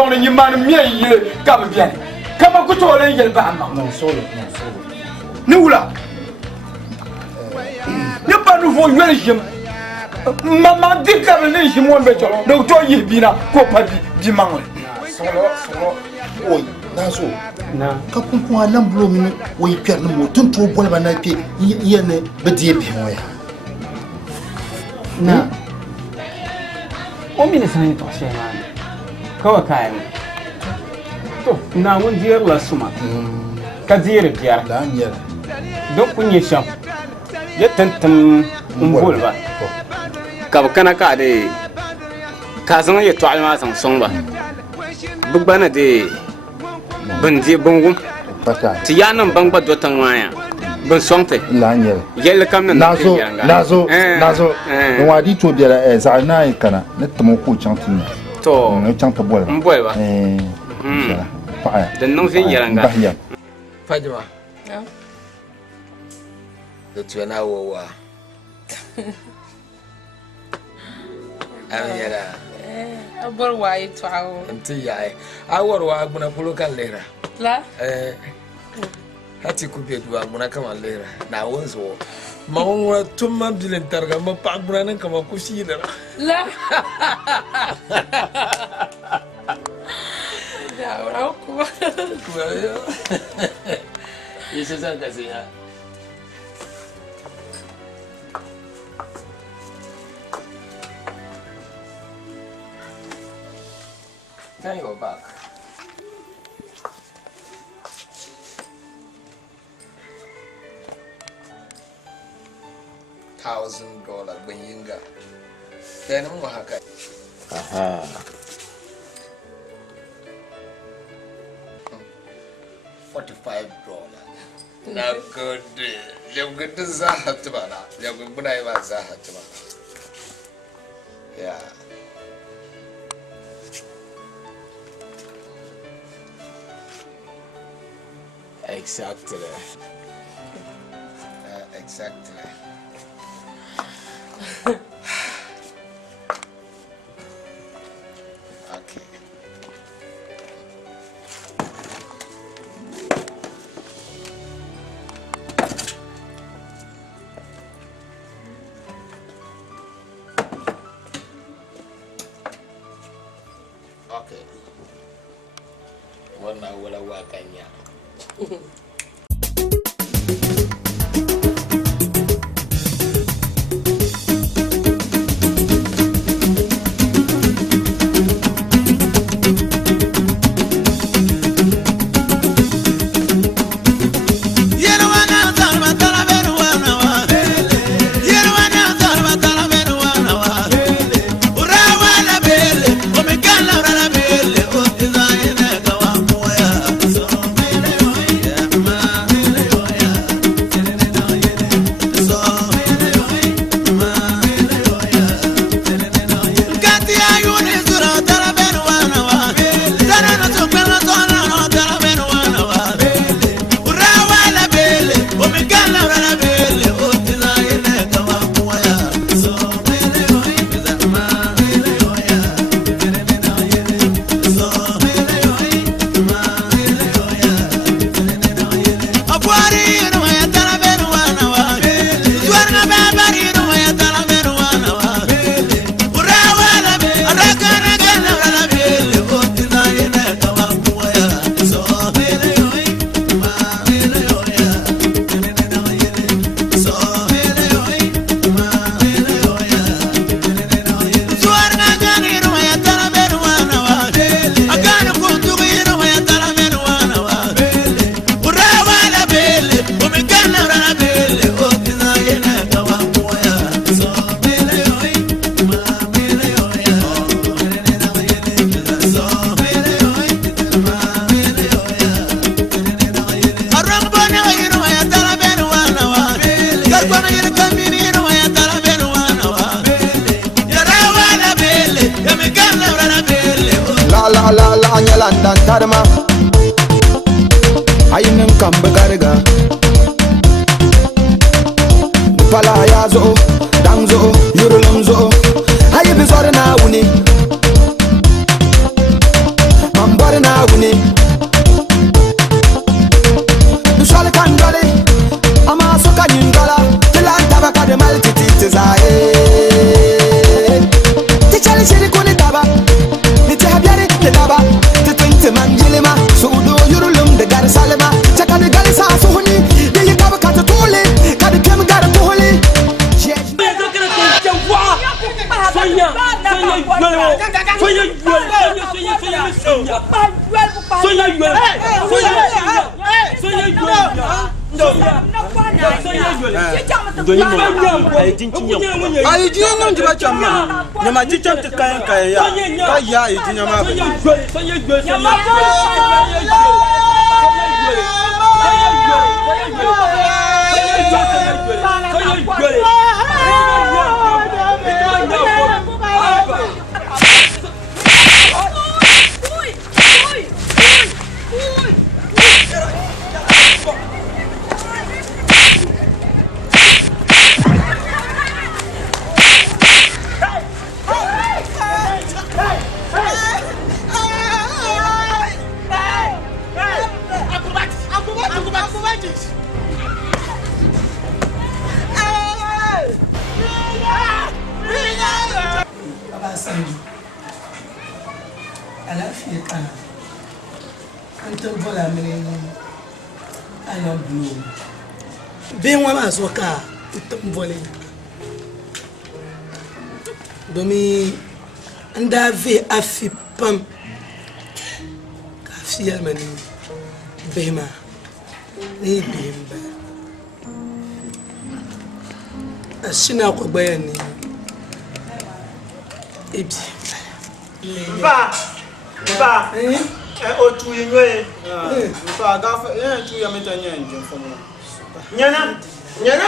yong ni man mi yi ka ba bien kama ku to len yel ba ma non solo ni wula ni ba nu fo yel jim mama dikka ne jim won be to do to yi bi na ko pa bi mangle solo oi naso na ka pumpun alam blo mi oi pier no mo tuntu bol ba na pi yene be die bi mo ya na o mi ne san to se ma ko ka ni to na won dier la suma ka dier biar la nyel donc kun ye sham ye tantam bol ba ka kana ka de ka zan ye to alma san song ba bugbana de bandi bongum pata ti yanam bangba do tan waya ban sonte la nyel yel kam na nazo no wadi to biara za na kana ne tamo ko chantin to no chanta bol ba pa ya dan non fin yaranga Fajima. Yeah. The Tuana Wawa. Amiara. I bought white to our Until I were Waguna Puluka later. La? Hati could do Aguna come on later. Now once war. Mawa 2 months in Targama Park Brand and Kamakushi. La? Yes, as I say. Can you go back? $1,000 Benyinga. Then I'm going aha $45. Now good. You're good to Zahatana. You're good to Zahatana. Yeah. Exactly. Exactly. Okay. Okay. What now will I work on ya? Anyalandan tarma ayinin kambe garga pala yazo dangzo yurulumzo ayi bizore na wuni mambari na wuni dushali kan dole ama soka nyingola tilan tabaka de mal titi zae tichali shiri kuni taba ni tahabiari de taba titinti manjilima suudo yurulum de gar salima chaka de gali sa suhuni de yikaba kata tole kada kem gar tole Ben wana soka utamvole domi anda ve afi pam kafi mani bema ni bemba ashina ko bayani ebi ba o tu yenwe ba ga fa tu ya meta nyanje fomo nyana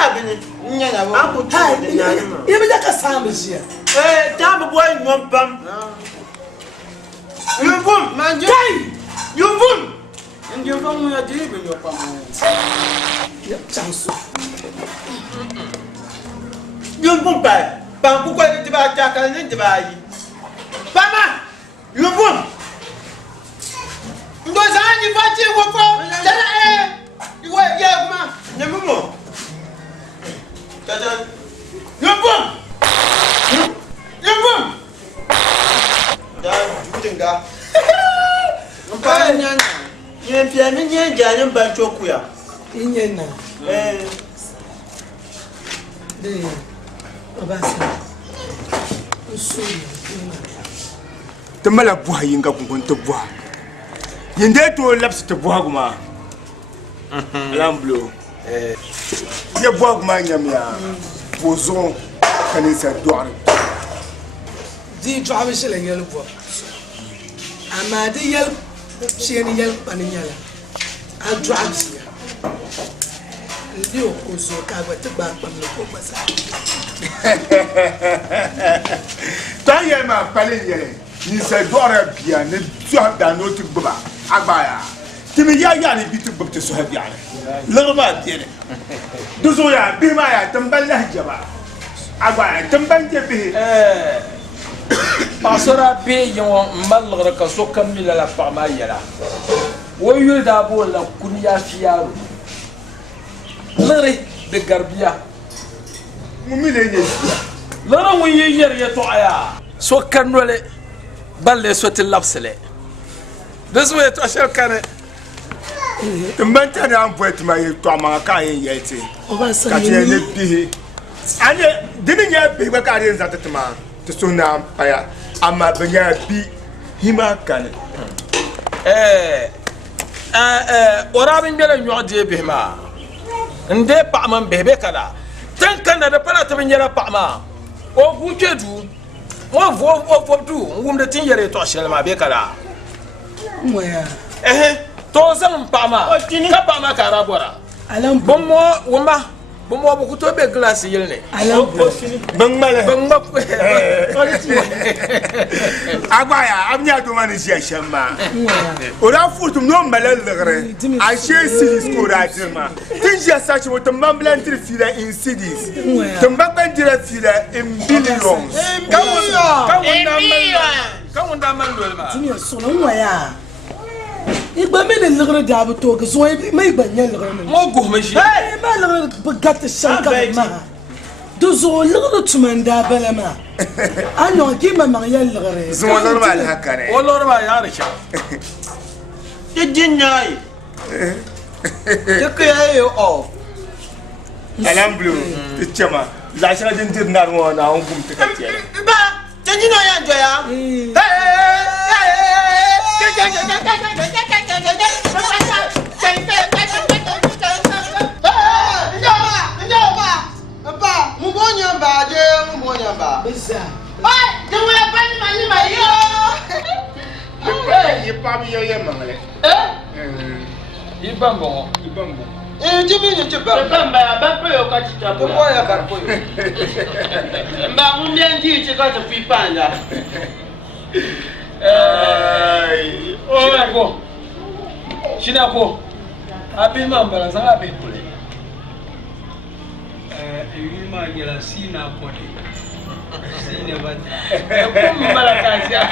abini nyana wo aku tu de nyana ma ye be ka samjia tambo boy ngompam yumbum manje yumbum ndio fomo ya jibe nyopam ya chanso yumbum ba ku ko de ba ta kan ni de ba yi Pama! Yumbum! Ndo zani fati wofo! Tana iwe ye kuma! Nyemumo! Tata! Yumbum! Yumbum! Da jutinga. Mpa nyanya. Nyempia ni nyenja ni mba choku ya. inyena de obasa usuri Tambala buha yinga kungonto buha. Yende to laps to buha kuma. Lamblo. Ye buha kuma nyamya. Bozon kanisa doar. di job shele yel bo amadi yel sheni yel paninyala a job sia ndi okoso ka gba te gba pamle ko pasa Ta ye ma pale yele. Ni se doar bia ne doar da no ti gba agbaya. Timi ya ni bitu gba te so ha bia. Lorba tiene. Duzo ya bima ya tamballa jaba. Agbaya tambanje bi. Pasora be yon malgra ka so kamila la fama yala wo yul da bo la kunya fiyaru lere de garbiya Mumile ne. lere wo yer ya to aya so kanole balle so til lapsele deso ya to shel kane Mbanta na ampoet ma ye to ma ka ye yete. obasa Ka tie ne bi. Ane dini nya bi ba ka re nzata tama. To so na aya ama benya bi hima kan. orabin bela nyodi bihma nde pa'man bebe kala tan kana da pala tabin yara pa'ma o gujedu mo vo du ngumde tin yare to shelma be kala moya to zan pa'ma ka pa'ma ka rabora alam bommo wumba bommo bu kuto be glass yelne alam Bang mala. bangma Agbaya amnya to mani sia shama. moya Ora futum no malal lagre. A she cities ko ratima. Tin ja sachi mo tamba blantir fila in cities. Tamba kan dira fila in billions. kawo na Kan wanda man lol ma. Tuni sunan waya. Igba me ne lugre da bu to ga so mai banyan lugre ne. Mo go me shi. Hey, ma lugre bugat shanka ma. Do zo lugre tumanda bala ma. Anyo ki ma mariya lugre. Zo normal hakare. O lor ma ya risha. Jin yayi. Take yayi o. Alam blue. Tichama. La shara din dir nar mo na on gum tikati. Ba, jin no ya joya. Shinako. Abi mambara sanga be kule. Yuma gela sina kode. Sina bata. Kumbala kasia.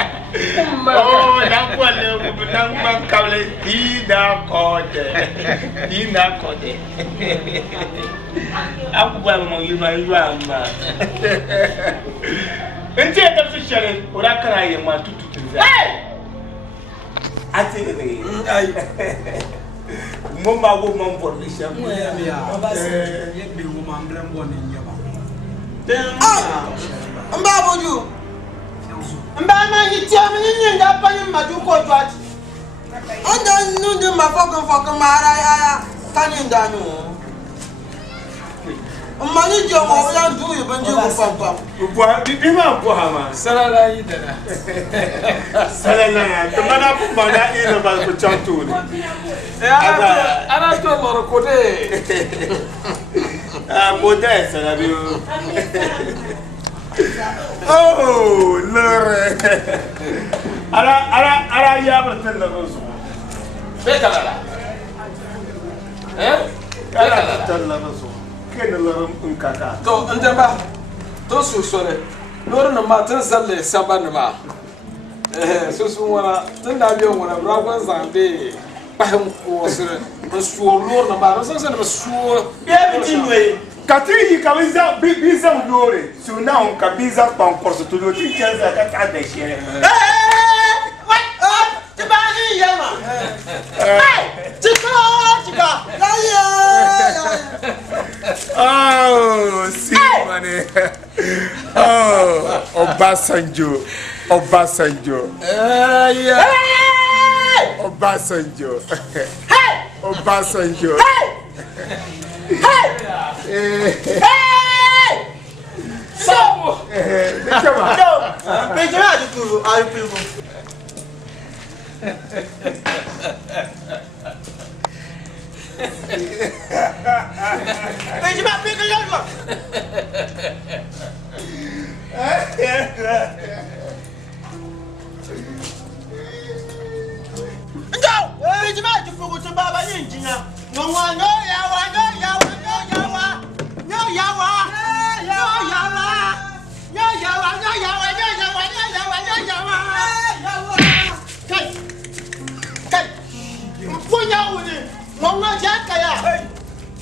Oh, dan kwale dan man kawle dina kode. Dina kode. Aku ba mo yuma yuma. Ente ta fishare ora kara yema tutu tinza. Ati ne. Ai. Mumba wo mambo lisha. Yebe wo mamblem woni nyaba. Mba boju. Mba ma yiti am ni nda pani madu ko twati. Onda nunde ma fokon mara ya tani ndanu. Mani jo mo wala du ye banje ko papa. Bo bi ma bo hama. Salala yidana. Salala. Tumana bu bana ina ba ko chantu ni. Ana to lor ko de. Modèle, c'est la bio. Oh, l'heure. Ara, ya va te la roso. Bekalala. Ara te la roso. Quel le kaka. To ndamba. To su sore. Lor na matan salle samba na ma. So su wala tunda biyo wala bragon zambe. Paham ko sore. Su lor na ma so na su. Ya bitinwe. Katri kabiza biza ndore. So now kabiza pa encore so to ti chenza ka ta de chere. Tibani yama. Tika. Oh, si money. Oh, Obasanjo. Yeah. Obasanjo. Obasanjo. So. Benjamin Adikuru, Aripiru. Benjamin Adikuru. Benjamin Adikuru to Baba Engineer. No one, no yawa.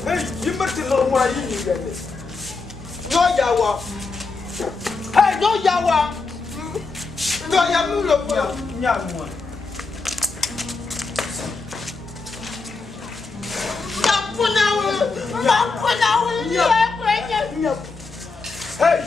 Hey, you must know why you need that. No yawa. Hey, no yawa. No yawa. Nyamwa. Hey.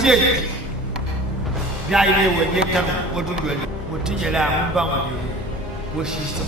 wuce ya yi ne wani kan wadun gwani mutum ya la mun ba wani washi sa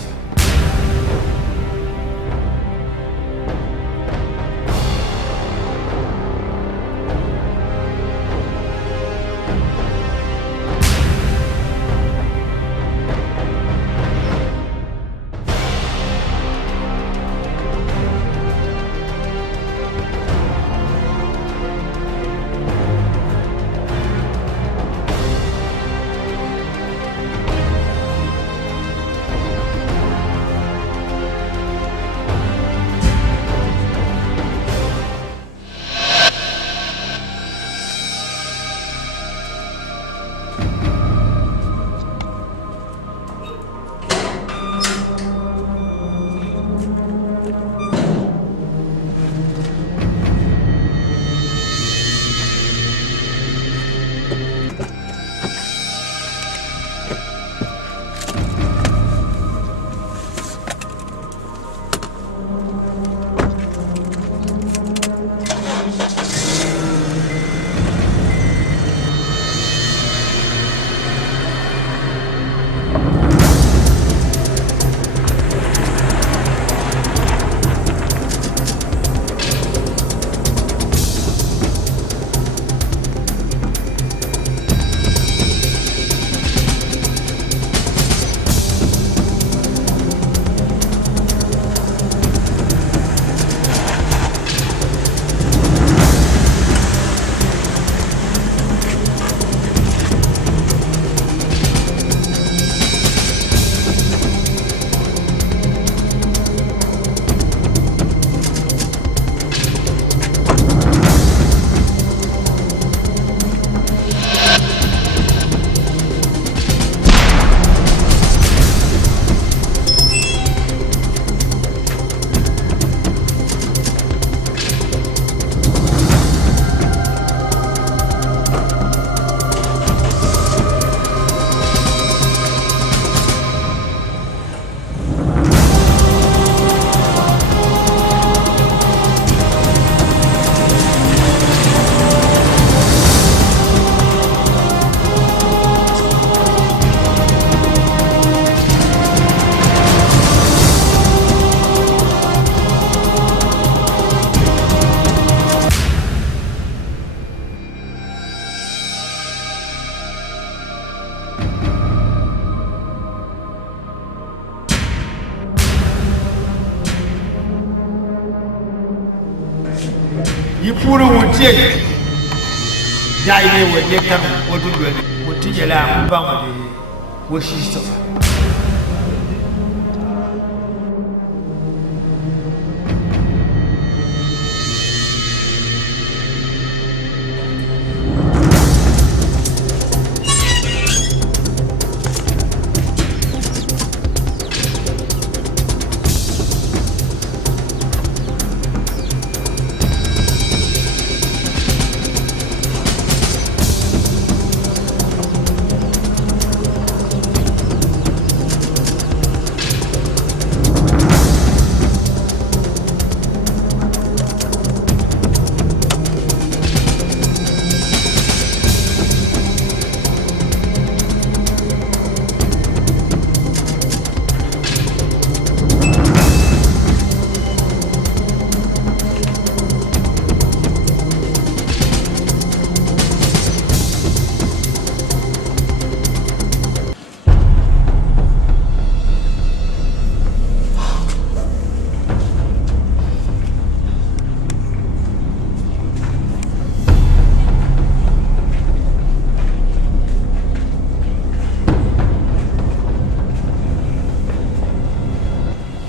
Yipuru wuce ya yi ne wani kan wadun gwani mutum ya la mun ba wani washi sa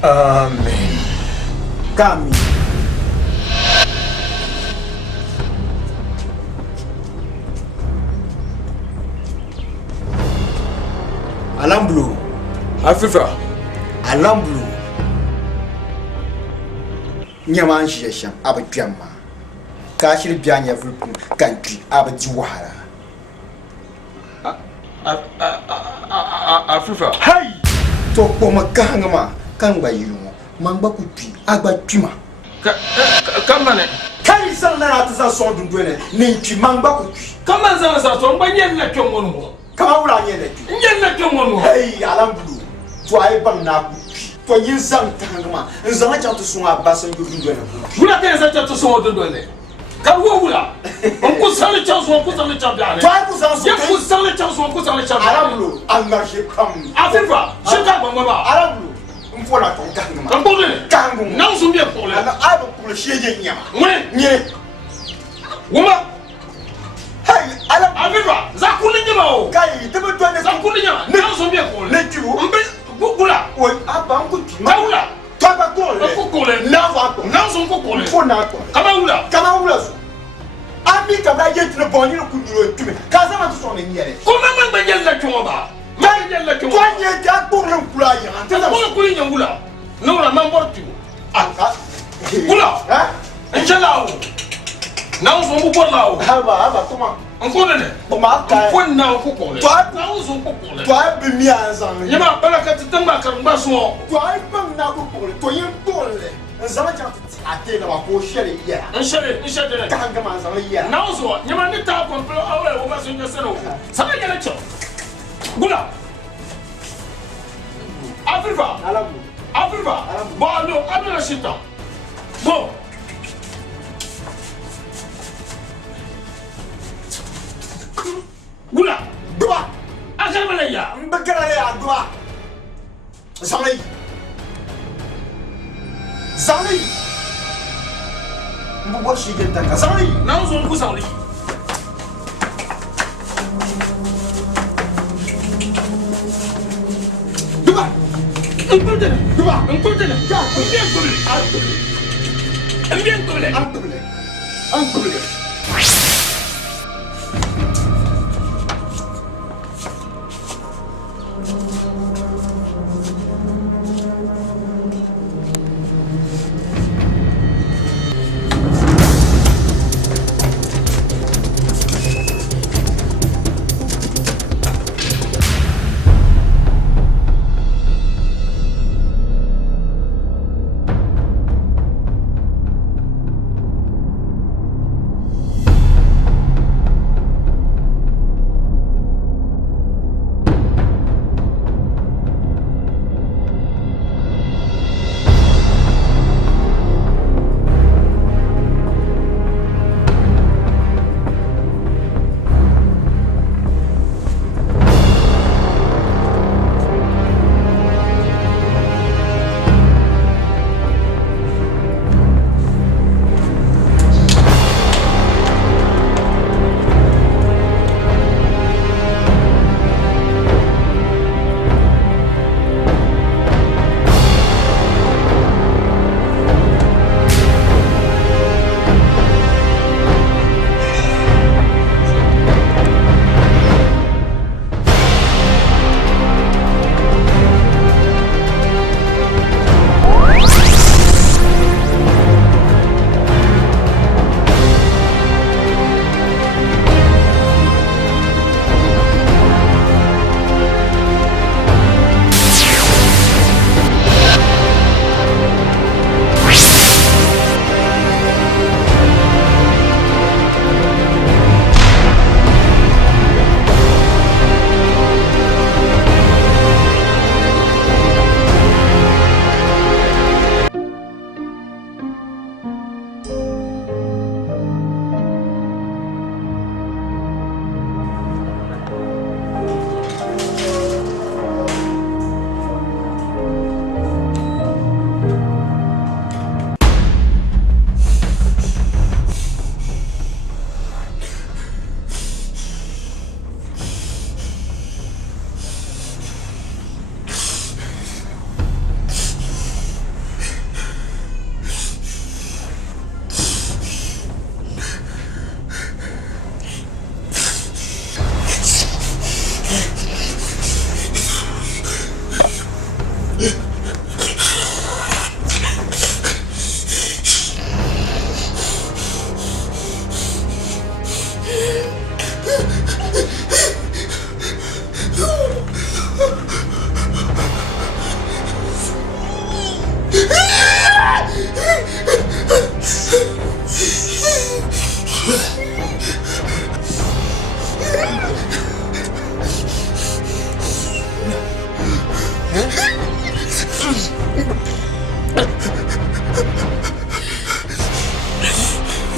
Amen. Kami. Alamblu. Afifa. Alamblu. Nyaman shesha abajama. Kashir bianya vulkum kanti abaji wahara. Afifa. Hai! To poma kahangama. Kang bayiru mo mangba kupi agba pima kamane Kari san na ta so dun dole nin ki mangba ku Comment ça so ngba nyen na kyo ngonu. kama wura nye ne Nyen na kyo ngonu. hey alambulu to ay bang na ku to yin san tangma nzama cha to sunga basan dun dole Wula te sa cha to so dun dole. Ka wo wula. On ko sale cha so ko sale cha biale. to ay ku san so Ya ko sale cha so ko sale cha biale. alambulu al marché comme Afifa, shika ba ba. alambulu mfola to kangma Kan ko ne. kangu Nan sun biye ko le. ana ay ba ku le sheje nyama Mwe, nye wuma. hey alambulu Afifa, za kuni nyama o. kai tebe to ne Za kuni nyama. Nan sun biye ko le. ne kiwo Mbe gula. o aba ku Ka wula. to ba ko le Ko ko le. na va ko Nan sun ko ko le. fo na ko Kama wula. kama wula so ami kabla yetne bonni ko ndiro tume kaza ma to so ne nyere Ko ma ngba nyen na kyo ba. Ma nyen na kyo. to nye ta ko le kula ya Ta anta ko ko nyen wula. No la man bortu. ah Wula. ha Inshallah. Nan sun bu borla o. haba tuma Nko ne. tuma ka Ko na ko ko le. To a- Nan sun ko ko le. to ay bi mi anzan Yama baraka ti tamba karamba so. to ay bam na ko ko to yin ko le nzama cha ate na ko shere ya Nshade. kanga ma nzama ya Nan so nyama ni ta ko pro awe o ba so nya sero. Sama yele cho. Gula. Afifa. alamu Afifa. Bo no, amina shita. Bo. Gula. dua Akal mana ya? mbakara ya dua zamai mbo shi genta ka zamai Nan so ku sauri. dua Nkutele. dua Nkutele. ya Mbien kule. Ankule.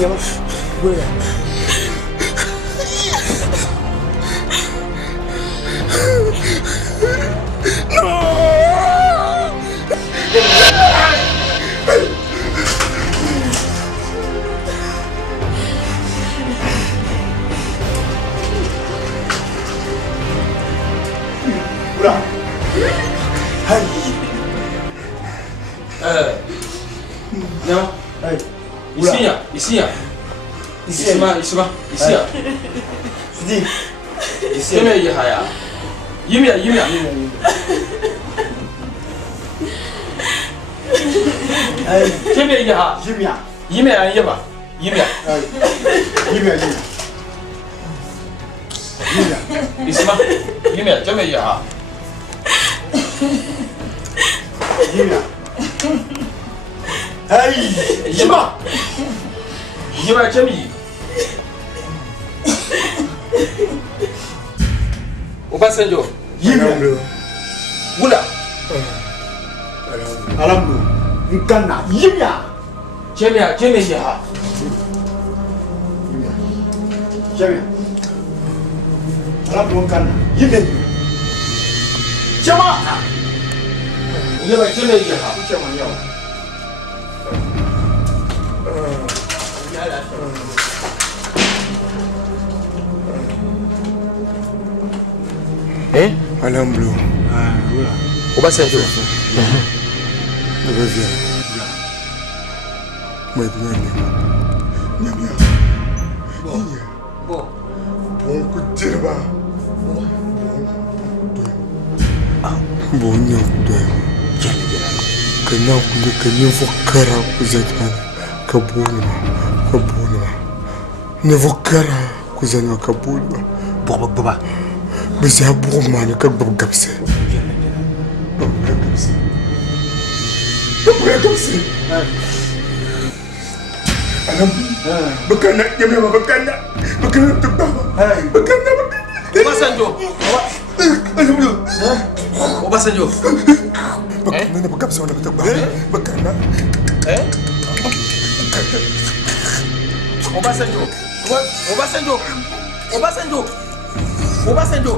Non. Ici. Ici. Yimia. Obasanjo. Wula. Alambu. Nkana. Yimya. Jemia. Alambu nkana. Yimya. Chama. Yeba Jemia. Chama yawa. Alambu. Obasanjo. Obasanjo.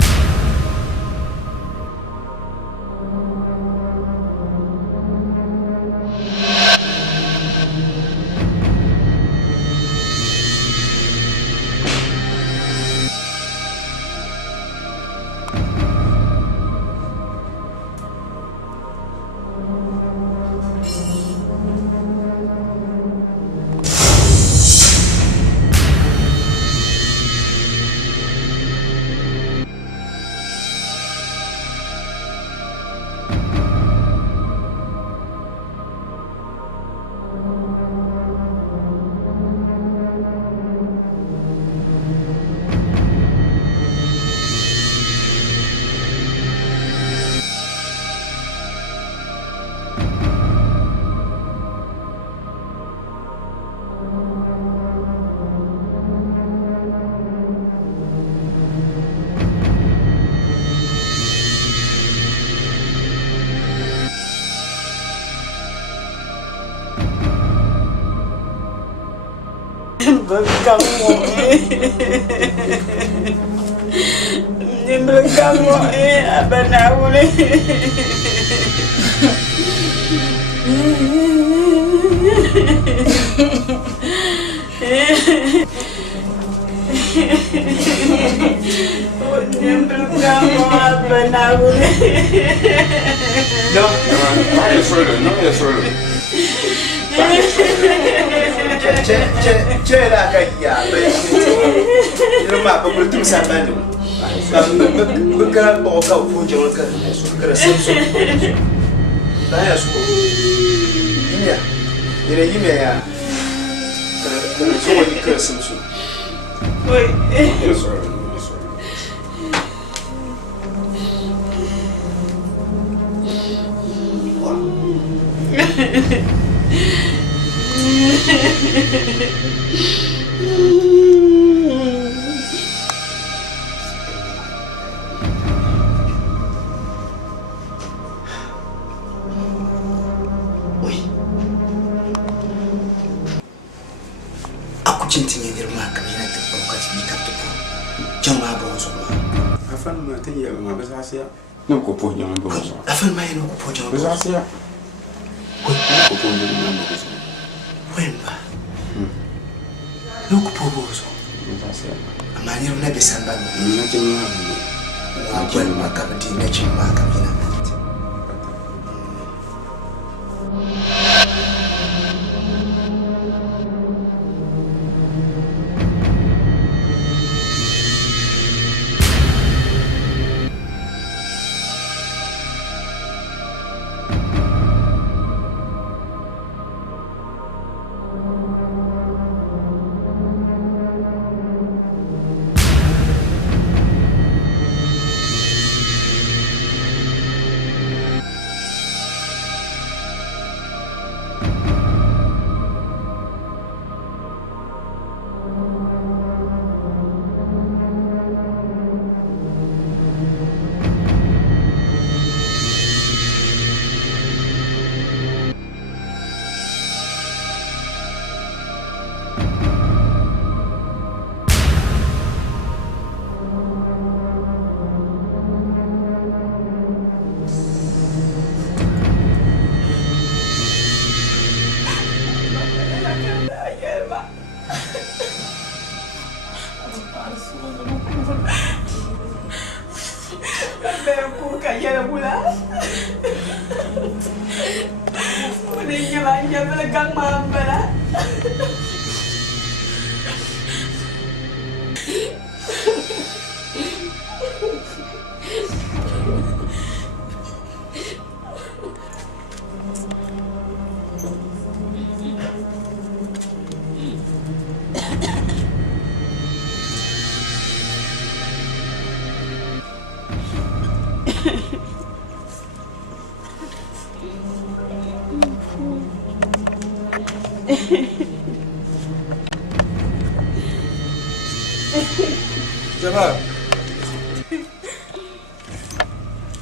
aku cintinya di rumah kami nanti pokoknya sini kan tuh jangan bawa semua afan ma tin ya ma basa sia nem ko po nyama bo so afan ma ino ko jangan basa sia ko po nyama bo so wemba no ko po so basa sia amani runa besamba na tin ma wa kwel makamati na cin makamina Jamal.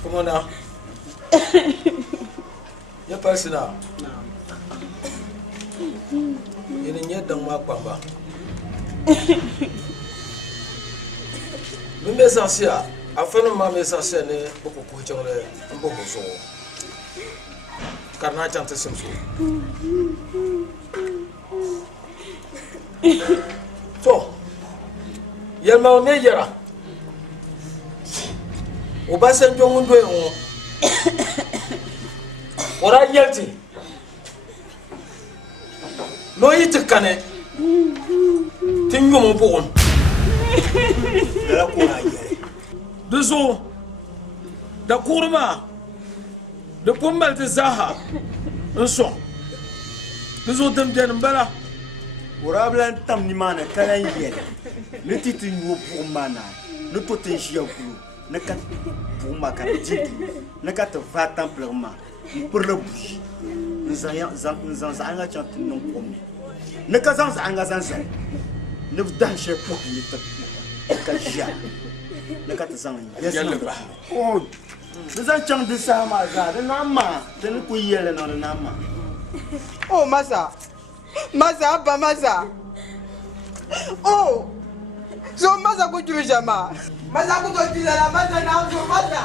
Come on now. Ya pasina. Ini nyedang makpamba. Mimbe sasia, afana mame sasia ne boko ko changre mboko so. Karna chante simso. So, yalma me yara. Obasanjo ngundo yo. Ora yelti. No yitikane. Tingo mo bon. la ko na yere Duzo da kurma da kumbal ta zaha nso. Duzo tam den bala. Urablan tam ni mana kalan yele. Ne titin wo pour mana. Ne potencia ku. Ne kat pour ma kan jiki. Ne kat va templement. Pour le bouge. Nous anga chant non komi. Ne ka sans anga sans. Ne danse pour ni ta. Ka ja. Ne kat sans. Yes no. Oh. Nous en chant de ça ma za. De nama. De ne ku yele no de nama. oh masa ba masa oh so masa ko juru jama masa ko to la masa na so masa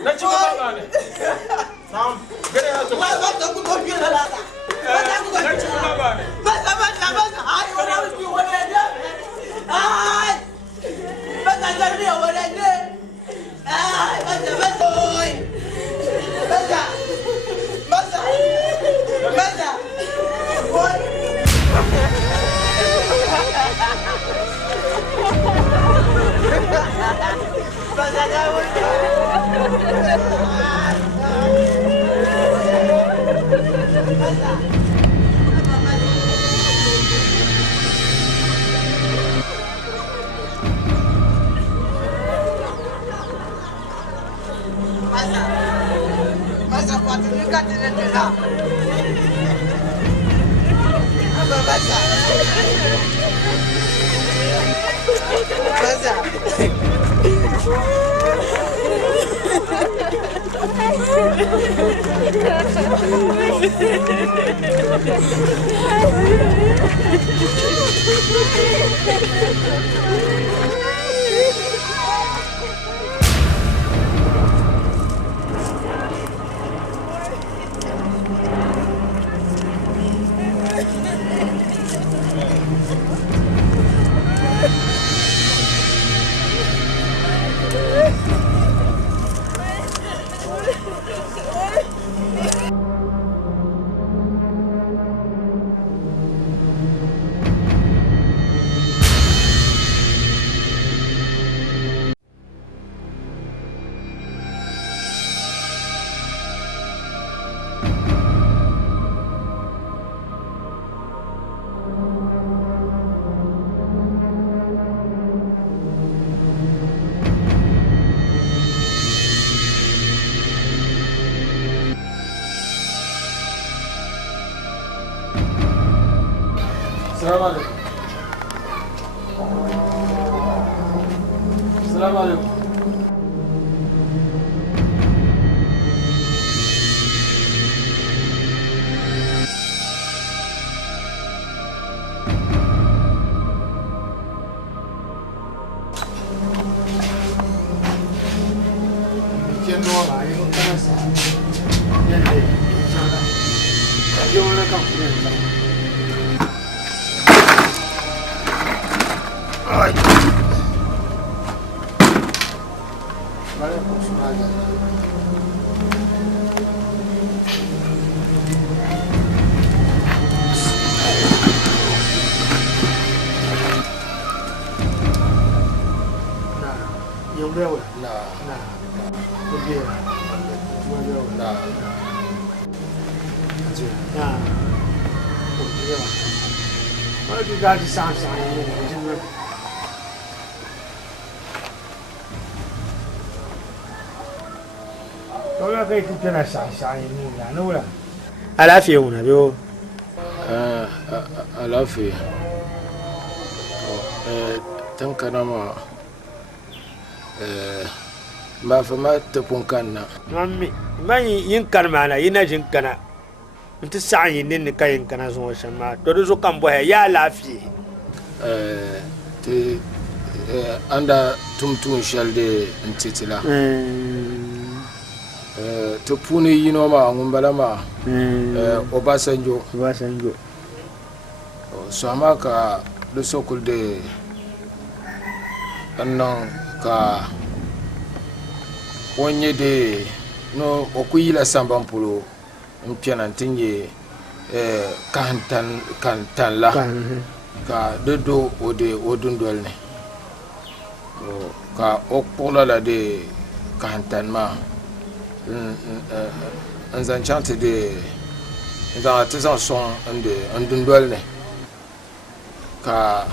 Na ci baba ne. Na'am. Gare ya to. masa ko to la masa ko to Na ci baba ne. masa ai wala ki wala ne ai masa jarri wala ne ai masa oi masa oi Masa kuatirika tena. Apa masa? Masa. السلام عليكم. السلام عليكم. Alafiya wuna biyo. Alafiya. Tan kana ma ma fa ma ta punkanna. Mammi, mani yin kalmana yina jin kana. Nti sa'an yin nin ka yin kana so shama. To do so kan bo ya lafiya. Te anda tumtun shalde ntitila. To puni yino ma ngumbala ma Obasanjo so amaka do sokulde annan ka wonye de no okuyila sambampulu mpiana tinye kantan la ka dodo ode odundolne ka okpola la de kantan ma nzan chante de nzan atizan son ande andundolne ka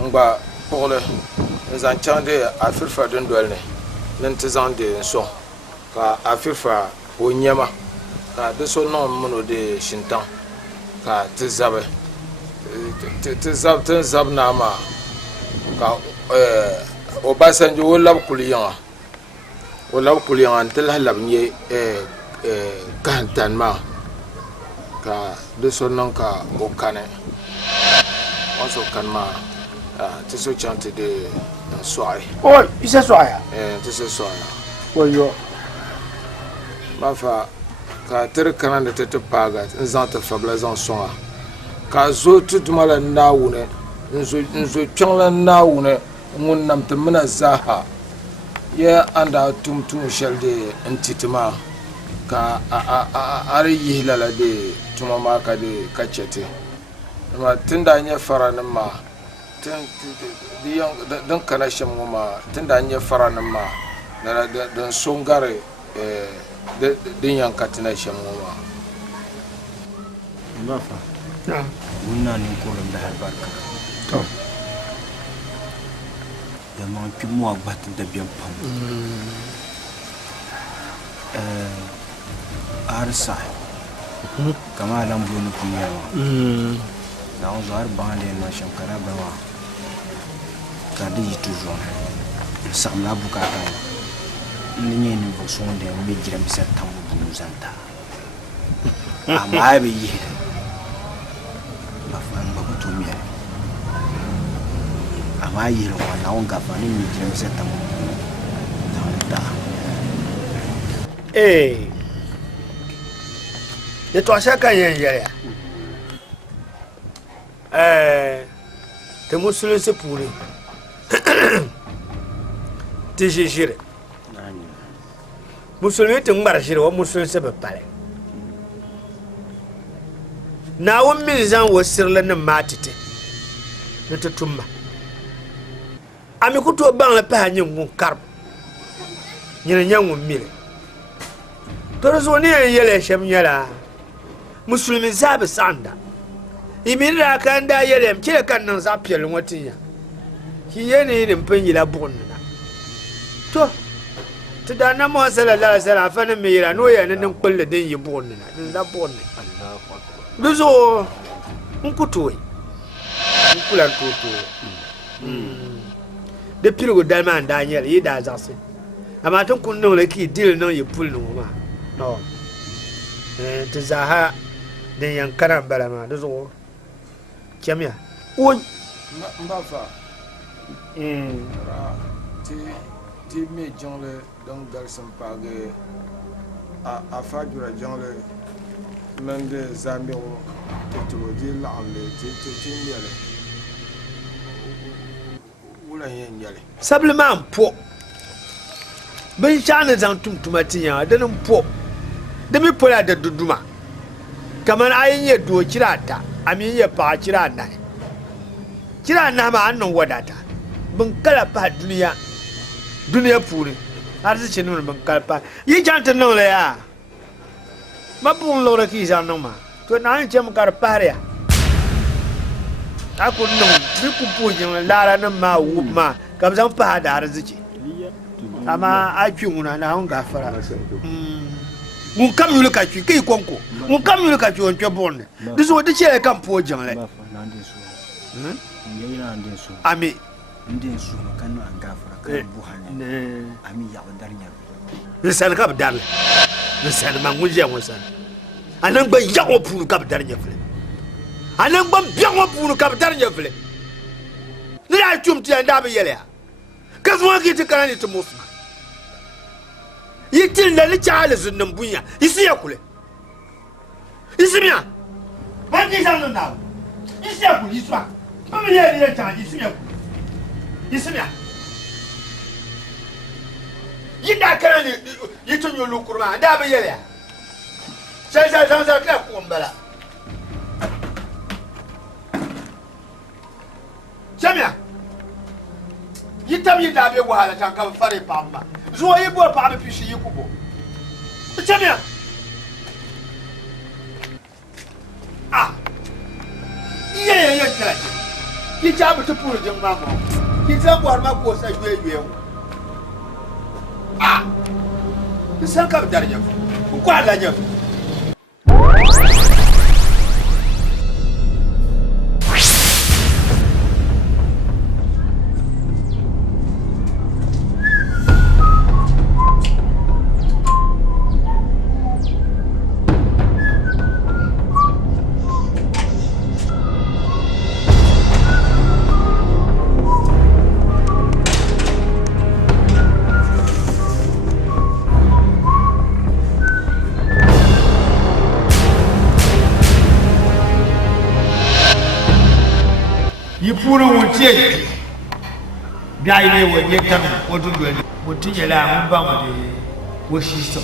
ngba pole nzan chante afirfa dundolne nantizan de son ka afirfa onyama ka de so non mono de shintan ka tizabe tizab na ma ka Obasanjo wolab kuliyan wala ko liyan tel halab nye kantan ma ka de sonon ka okane on so kan ma te so chante de soirée isa soya te so soya yo ma fa ka ter kan de te paga nzante fabla zan songa ka zo tout mala nawune nzo changla nawune ngun nam te mena zaha ya anda tum shalde antitima ka are yihla de tuma ma ka de kachete ma tinda nya farana ma tin dan kana sham ma tinda nya farana ma dan songare din yan katina sham ma mafa wunna ni ko da barka to da man pi mo agbat da bien pam arsa kama lam bunu kunya na on zar bande na shankara bawa kadi toujours samla bukata ni ni vo sonde me jira mi satam bunu zanta ama be yi mia ama yiro na on ga fani mi jira se tam ta de to shaka yen ya te musulun se puri te jire musulun te ngbar jire wa musulun se be pale na won min zan wasirla na matite na ta tumma ami kuto ban la pa nyin ngun karb nyin nyan won mile to so ne yele shem nyala musulmin zabe sanda imira kan da yele mke kan nan za piel wotinya ki yene ne mpan yila bonna to da na mo sallallahu alaihi wasallam fa ne mira no ya nan kullu din yi bonna din da bonna Allahu akbar duzo nkutoy nkulan toto de pirgo dalman daniel yi da zase ama ton kun no le ki deal no yi pul no ma no te zaha den yankara balama duzo kemia won mbafa ti me jongle don garson page a fajura jongle mende zambiro to di laale ti yele wala yen yele sablement po ben chane zan tumtumatiya dan po da mi pola da duduma kamar ayin ya do kirata amin ya fa kira na ma annan wadata bin kala fa duniya puri arziki ne bin kala fa yi janta nan la ya mabun lora ki zan nan ma to na yin ce mu kar pariya aku nan bi ku pujin lara nan ma wu ma kam zan fa da arziki amma akin una na hon gafara mun kam yulu ka ci kai konko mun kam yulu ka ci on ke bonne diso de chere kan po jangle ami ndin su kan no an gafara kan buhane ami ya darnya risan ka darle risan ma nguje wonsan anan gba ya o punu ka darnya fle anan gba bian o punu ka darnya fle ni ya chumti anda be yele ka zo ki ti kan ni to musma yitin da ni chale zunnan bunya isi ya kule isi miya ba ki san nan dawo isi ya kule isi ba ba mi ne ne ta isi ya kule isi miya yinda kana ni yitin yo lukurma da ba yele sai ka ko mbala Jamia yitam yinda be wahala tan ka fare pamba zo yi bo pa be pishi yikubo Jamia ye kala ki jabu to puru jeng mama ki jabu har ma ko sa yue ni san ka darnya ko ala nya pura wotie gai ne wonie tam wodu do ni wotinye la mun ba mo de wo shisto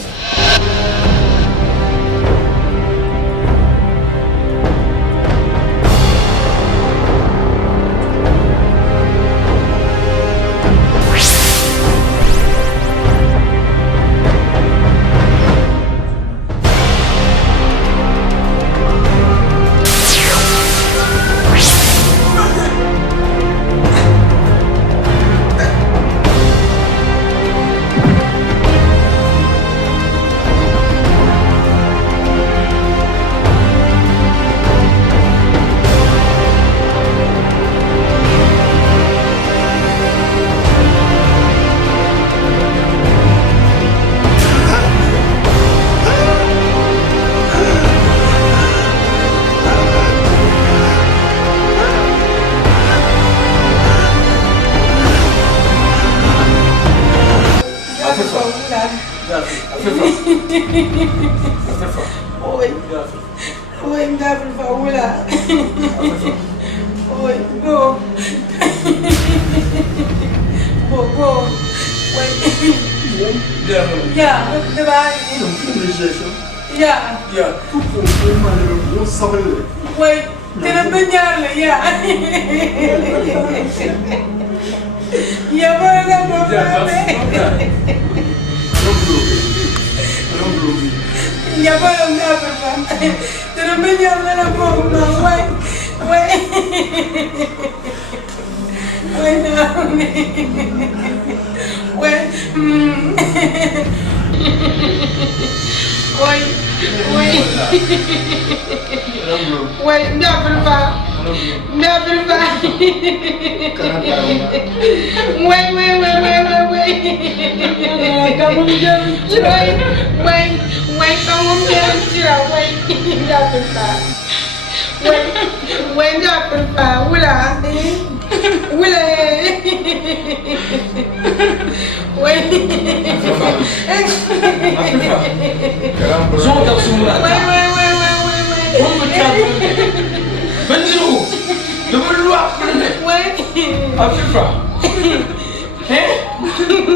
Oi. Oi, me dá pra falar. Oi, go. Go. Wait. Yeah, goodbye. Yeah. Wait, tira banharla, yeah. Yeah, but I'm not yeah, but I'm never tira banharla na boca, wait. Wait now. Wait. Wait, never back. Benziru, double lock. Afrifa.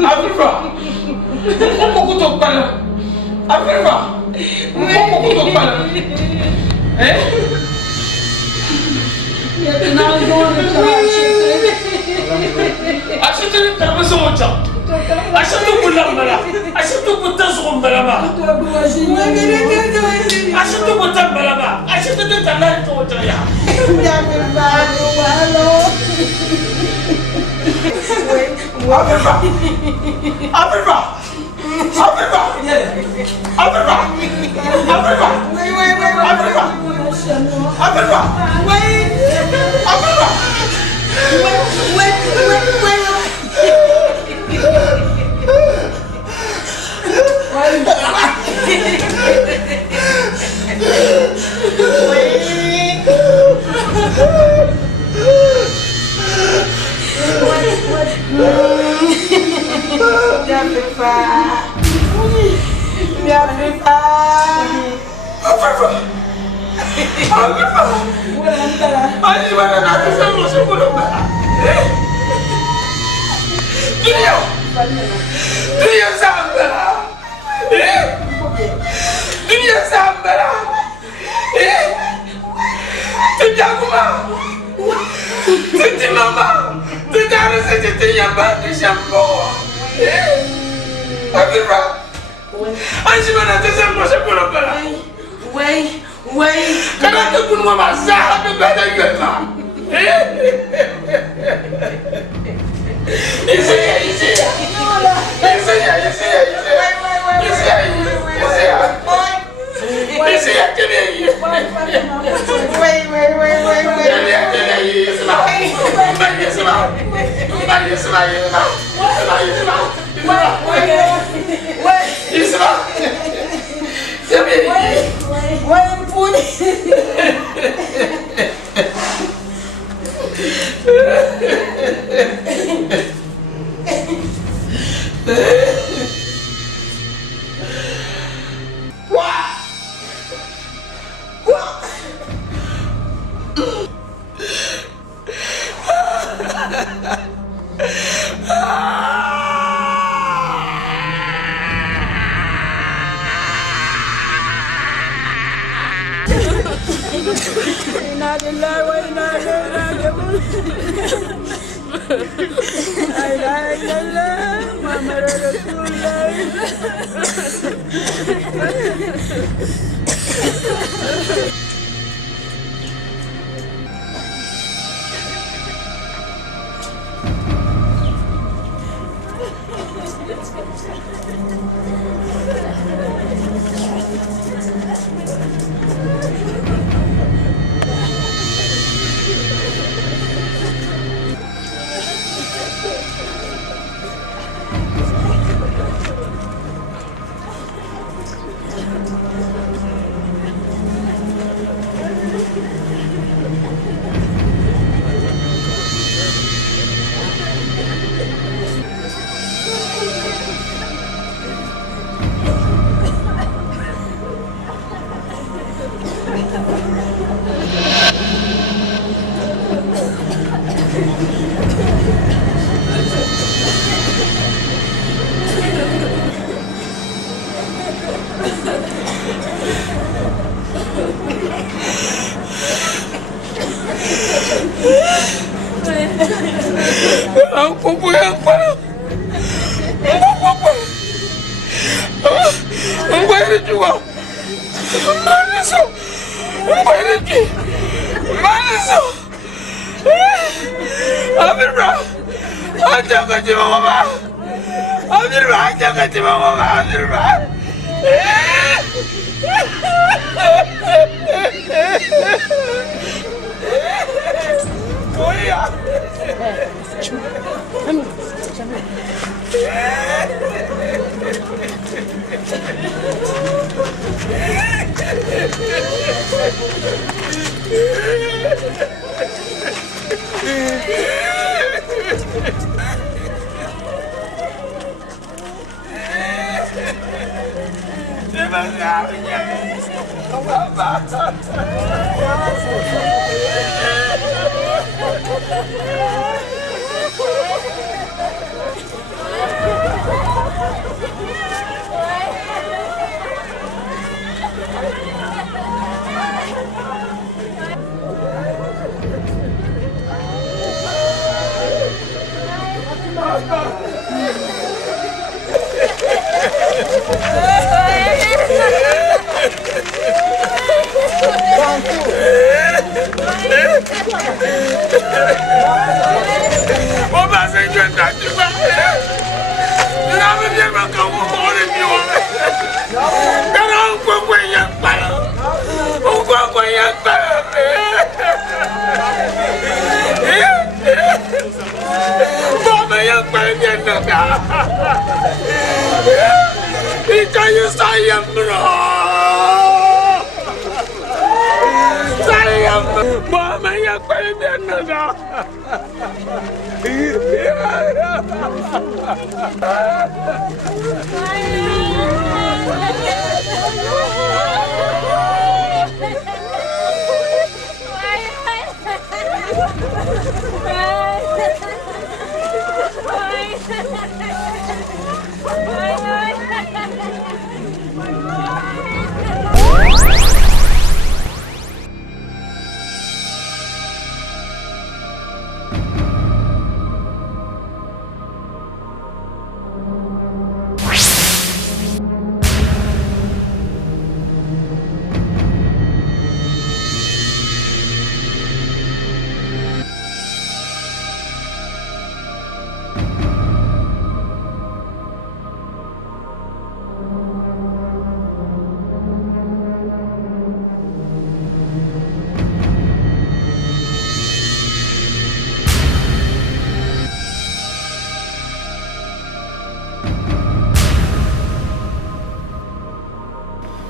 Afrifa. Pourquoi tu parles? Afrifa. Pourquoi tu parles? Acheter le terme sur mon chat. Acheter le boulambala. Acheter le bouton sur mon balaba. Acheter le bouton balaba. Acheter le talent sur mon chat. Afrifa. Afrifa. Afrifa. Afrifa. Afrifa. Afrifa. Afrifa. Afrifa. Aku punya apa? Bayar juga. Mana so? Bayar lagi. Mana so? Amir bro. Aja kerja mama. Amir bro, aja kerja mama. Amir bro. Oh ya. Sayang bro. Sayang mama yang paling naga.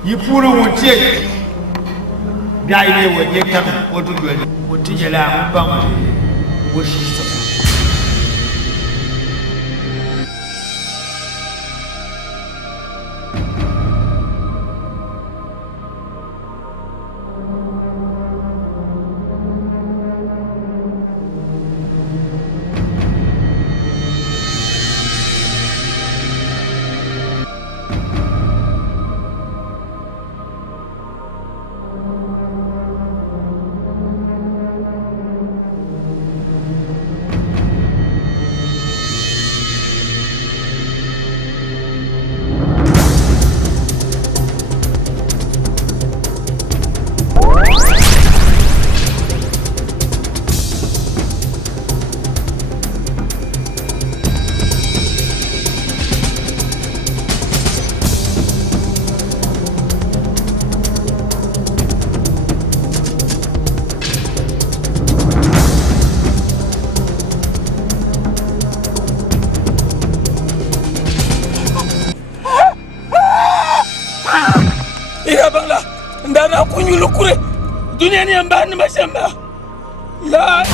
yi pura wotie da ile wotie tam wotu gwe wotu jela ba ma wo shi so Ndana kunyulu kure dunia ni mbani mashamba la